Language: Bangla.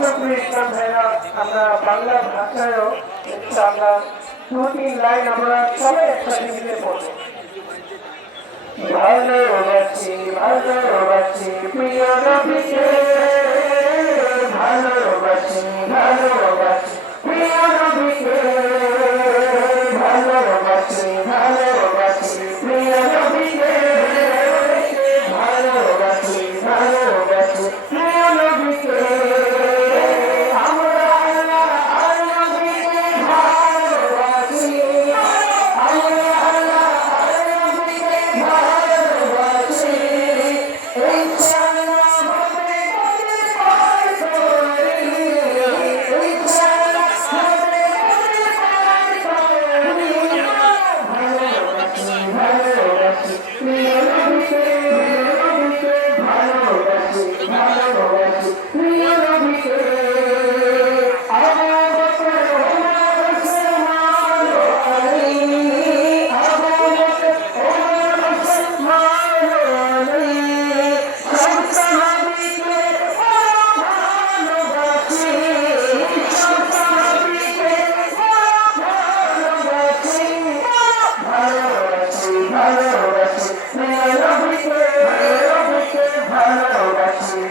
আশরাফুল ইসলাম ভাইরা, আমরা বাংলা ভাষায়ও আমরা দু তিন লাইন আমরা সবাই একসাথে মিলে পড়ব ভালোবাসি ভালোবাসি প্রিয় ভালোবাসি ভালোবাসি